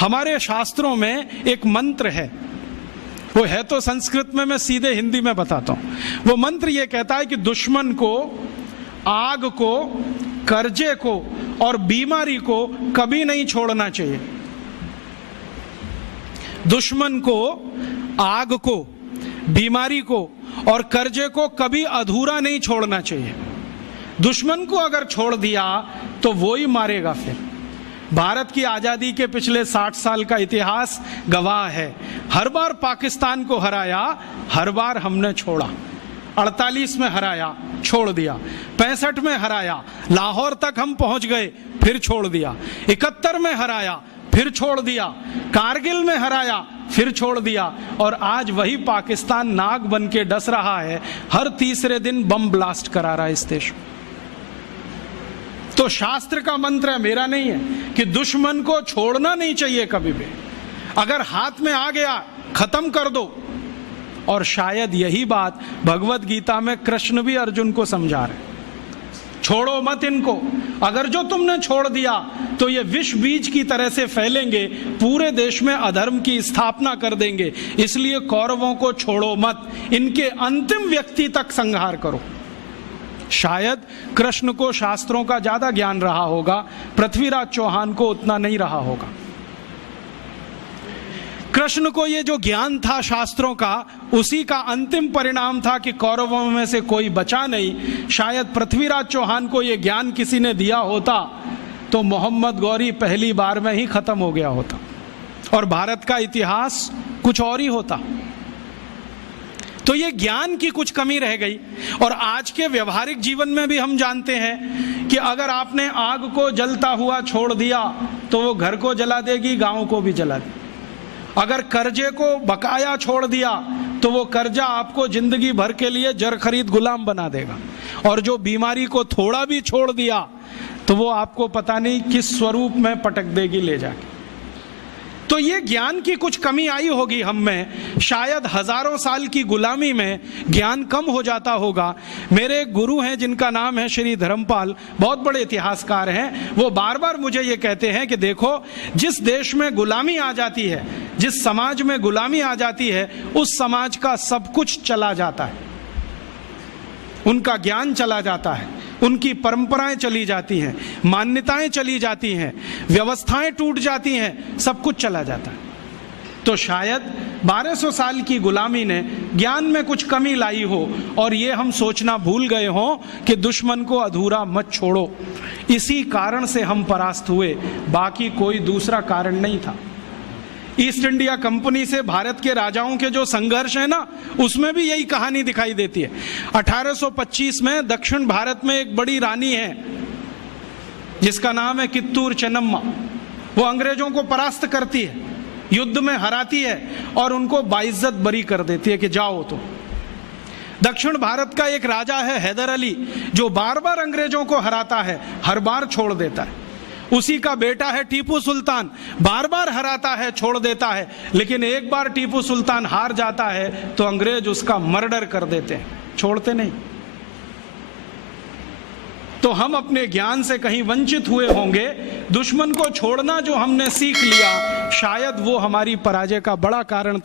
हमारे शास्त्रों में एक मंत्र है, वो है तो संस्कृत में, मैं सीधे हिंदी में बताता हूं। वो मंत्र ये कहता है कि दुश्मन को, आग को, कर्जे को और बीमारी को कभी नहीं छोड़ना चाहिए। दुश्मन को, आग को, बीमारी को और कर्जे को कभी अधूरा नहीं छोड़ना चाहिए। दुश्मन को अगर छोड़ दिया तो वो ही मारेगा। फिर भारत की आजादी के पिछले 60 साल का इतिहास गवाह है, हर बार पाकिस्तान को हराया, हर बार हमने छोड़ा। 48 में हराया, छोड़ दिया। 65 में हराया, लाहौर तक हम पहुंच गए, फिर छोड़ दिया। 71 में हराया, फिर छोड़ दिया। कारगिल में हराया, फिर छोड़ दिया। और आज वही पाकिस्तान नाग बन के डस रहा है, हर तीसरे दिन बम ब्लास्ट करा रहा है इस देश में। तो शास्त्र का मंत्र है, मेरा नहीं है, कि दुश्मन को छोड़ना नहीं चाहिए कभी भी। अगर हाथ में आ गया, खत्म कर दो। और शायद यही बात भगवत गीता में कृष्ण भी अर्जुन को समझा रहे, छोड़ो मत इनको। अगर जो तुमने छोड़ दिया तो ये विष बीज की तरह से फैलेंगे, पूरे देश में अधर्म की स्थापना कर देंगे। इसलिए कौरवों को छोड़ो मत, इनके अंतिम व्यक्ति तक संहार करो। शायद कृष्ण को शास्त्रों का ज्यादा ज्ञान रहा होगा, पृथ्वीराज चौहान को उतना नहीं रहा होगा। कृष्ण को ये जो ज्ञान था शास्त्रों का, उसी का अंतिम परिणाम था कि कौरवों में से कोई बचा नहीं। शायद पृथ्वीराज चौहान को ये ज्ञान किसी ने दिया होता तो मोहम्मद गौरी पहली बार में ही खत्म हो गया होता और भारत का इतिहास कुछ और ही होता। तो ये ज्ञान की कुछ कमी रह गई। और आज के व्यवहारिक जीवन में भी हम जानते हैं कि अगर आपने आग को जलता हुआ छोड़ दिया तो वो घर को जला देगी, गांव को भी जला देगी। अगर कर्जे को बकाया छोड़ दिया तो वो कर्जा आपको जिंदगी भर के लिए जर खरीद गुलाम बना देगा। और जो बीमारी को थोड़ा भी छोड़ दिया तो वो आपको पता नहीं किस स्वरूप में पटक देगी ले जाके। तो ये ज्ञान की कुछ कमी आई होगी हम में, शायद हजारों साल की गुलामी में ज्ञान कम हो जाता होगा। मेरे एक गुरु हैं जिनका नाम है श्री धर्मपाल, बहुत बड़े इतिहासकार हैं। वो बार बार मुझे ये कहते हैं कि देखो, जिस देश में गुलामी आ जाती है, जिस समाज में गुलामी आ जाती है, उस समाज का सब कुछ चला जाता है। उनका ज्ञान चला जाता है, उनकी परंपराएं चली जाती हैं, मान्यताएं चली जाती हैं, व्यवस्थाएं टूट जाती हैं, सब कुछ चला जाता है। तो शायद 1200 साल की गुलामी ने ज्ञान में कुछ कमी लाई हो और ये हम सोचना भूल गए हों कि दुश्मन को अधूरा मत छोड़ो। इसी कारण से हम परास्त हुए, बाकी कोई दूसरा कारण नहीं था। ईस्ट इंडिया कंपनी से भारत के राजाओं के जो संघर्ष है ना, उसमें भी यही कहानी दिखाई देती है। 1825 में दक्षिण भारत में एक बड़ी रानी है जिसका नाम है कित्तूर चेन्नम्मा। वो अंग्रेजों को परास्त करती है, युद्ध में हराती है और उनको बाइज्जत बरी कर देती है कि जाओ। तो दक्षिण भारत का एक राजा है हैदर अली, जो बार बार अंग्रेजों को हराता है, हर बार छोड़ देता है। उसी का बेटा है टीपू सुल्तान, बार बार हराता है, छोड़ देता है, लेकिन एक बार टीपू सुल्तान हार जाता है तो अंग्रेज उसका मर्डर कर देते हैं, छोड़ते नहीं। तो हम अपने ज्ञान से कहीं वंचित हुए होंगे। दुश्मन को छोड़ना जो हमने सीख लिया, शायद वो हमारी पराजय का बड़ा कारण